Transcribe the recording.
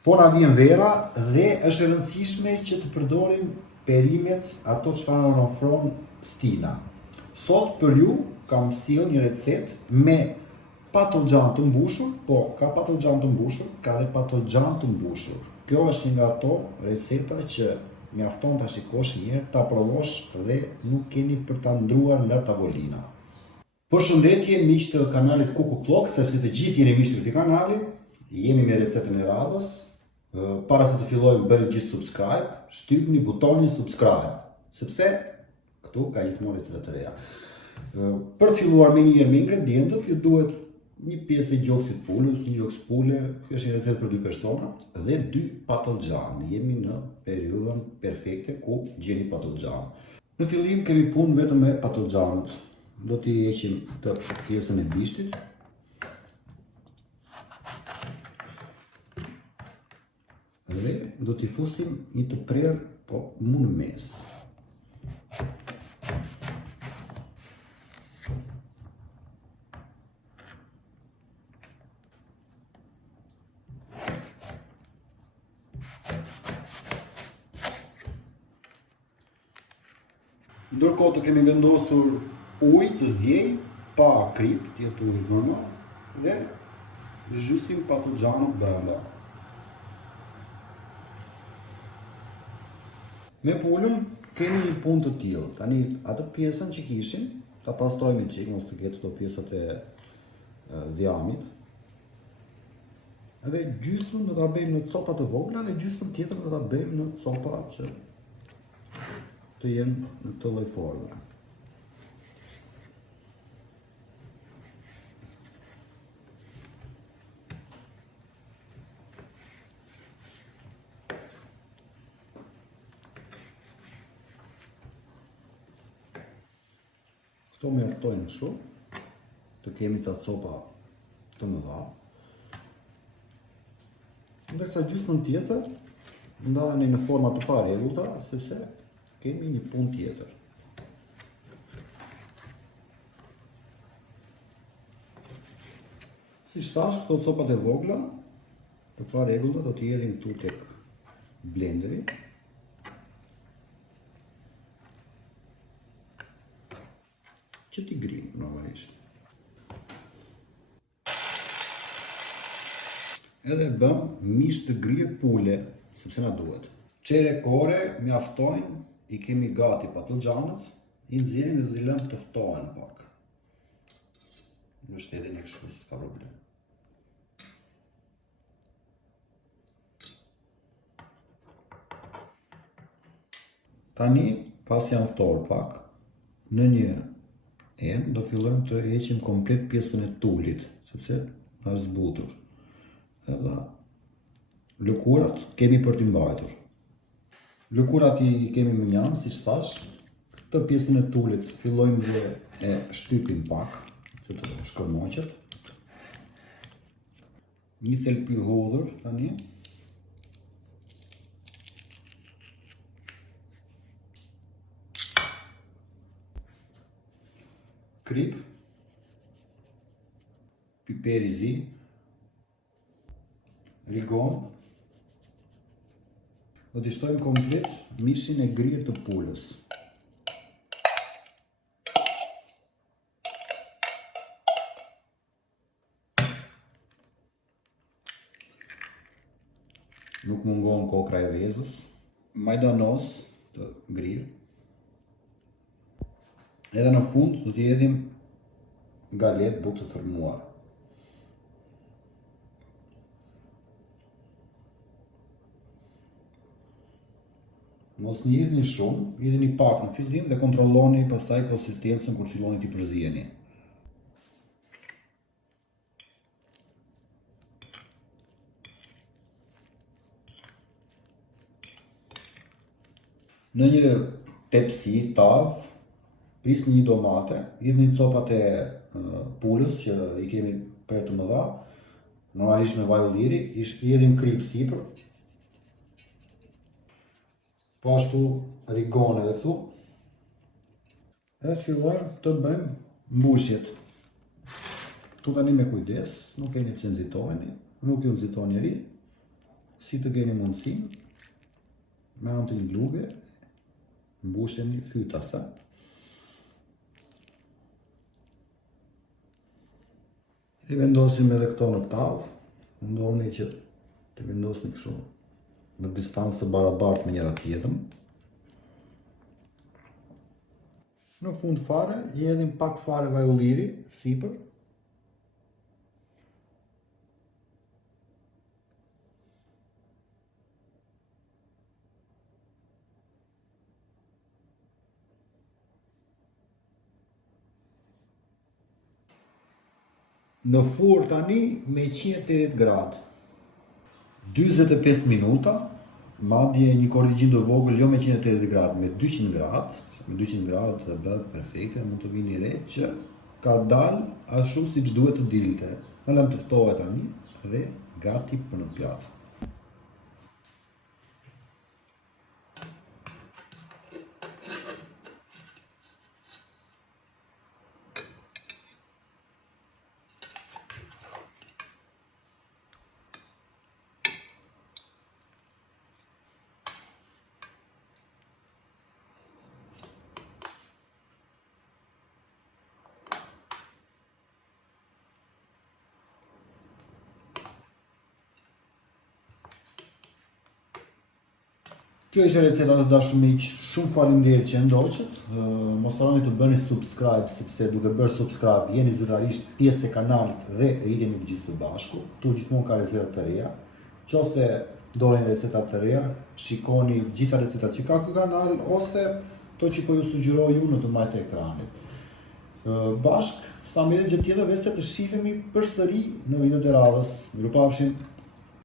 Po na vjen vera dhe është e rëndësishme që të përdorim perimet ato çfarë na ofron Stina. Sot për ju kam sjell një recetë me patlıcan të mbushur, po ka patlıcan të mbushur, ka dhe patlıcan të mbushur. Kjo është një nga ato receta që mjafton ta shikosh një herë, ta provosh dhe nuk keni për ta ndruar nga tavolina. Përshëndetje miq të kanalit Kuku Vlog, sepse të gjithë jeni miq të këtij kanali, jemi me recetën e radhës. Para se të fillojmë bëni gjithë subscribe, shtypni butonin subscribe, sepse këtu ka gjithmonë receta të reja. Për të filluar me ingredientët, ju duhet një pjesë e gjoksit pulës, një gjoks pule, kjo është një recetë për 2 persona, dhe 2 patlıcan. Jemi në periudhën perfekte ku gjeni patlıcan. Në fillim kemi punë vetëm me patlıcanët. Do t'i heqim të pjesën e bishtit. Dhe do t'i fusim një të prerë, po mu në mes. Ndërkohë të kemi vendosur ujë të zjej, pa krip, të jetë ujë normal, dhe zhysim patlıcanët brenda. Me pulën kemi një punë të tillë. Tani atë pjesën që kishim, ta pastrojmë çik, mos të ketë ato pjesët e dhjamit. Edhe gjysmën do ta bëjmë në copa të vogla dhe gjysmën tjetër do ta bëjmë në copa që të jenë në të lloj forme. Këto mjaftojnë shumë, të kemi ca copa të mëdha. Ndërsa gjysmën tjetër ndaheni në forma të parregullta, sepse kemi një punë tjetër. Siç thash, këto copat e vogla të parregullta do t'i hedhim këtu tek blenderi. Që t'i grimë normalisht. Edhe bëm mish të gryer pule, sepse na duhet. Çere kore mjaftojnë, i kemi gati patlıcanët, i nxjerrim dhe do t'i lëmë të ftohen pak. Në shtetin e kështu, s'ka problem. Tani, pas janë ftohur pak, në një do fillojmë të heqim komplet pjesën e tullit, sepse është zbutur. Edhe lëkurat kemi për t'i mbajtur. Lëkurat i kemi më njanë, siç thash, këtë pjesën e tullit fillojmë dhe e shtypim pak, që të shkërmoqet. Një thelpi hodhur tani. Krip, piper i zi, rigon, do t'i shtojmë komplet mishin e grirë të pulës. Nuk mungon kokra e vezës, majdanoz të grirë. Edhe në fund do t'i hedhim galet bukë të thërmuar. Mos një hidhni shumë, hidhni pak në fillim dhe kontrolloni pastaj konsistencën kur filloni t'i përziheni. Në një tepsi, tavë, prisni një domate, hidhni copat e pulës që i kemi për të mëdha, normalisht me vaj ulliri, i hedhim krip sipër. Po ashtu rigon edhe këtu. Edhe fillojmë të bëjmë mbushjet. Këtu tani me kujdes, nuk keni pse nxitoheni, nuk ju nxiton njeri. si të keni mundësin, me anë të një gluge, mbusheni fytasa. I vendosim edhe këto në tavë, mundohuni që të vendosni kështu në distancë të barabartë me njëra tjetrën. Në fund fare, jedhim pak fare vaj ulliri, sipër. Në furrë tani me 180 gradë, 45 minuta, madje një korrigjim të vogël jo me 180 gradë, me 200 gradë, me 200 gradë të bëhet perfekte, mund të vini re që ka dalë ashtu siç duhet të dilte. Në lëm të ftohet tani dhe gati për në pjatë. Kjo ishte receta të dashur miq, shumë faleminderit që ndoqët. Mos harroni të bëni subscribe, sepse duke bërë subscribe jeni zyrtarisht pjesë e kanalit dhe rriteni të gjithë së bashku. Këtu gjithmonë ka receta të reja. Nëse doni receta të reja, shikoni gjitha recetat që ka ky kanal ose to që po ju sugjeroj ju në të majtë e ekranit. Bashk, sa më gjë tjetër vetë të shihemi përsëri në videot e radhës. Mirupafshim.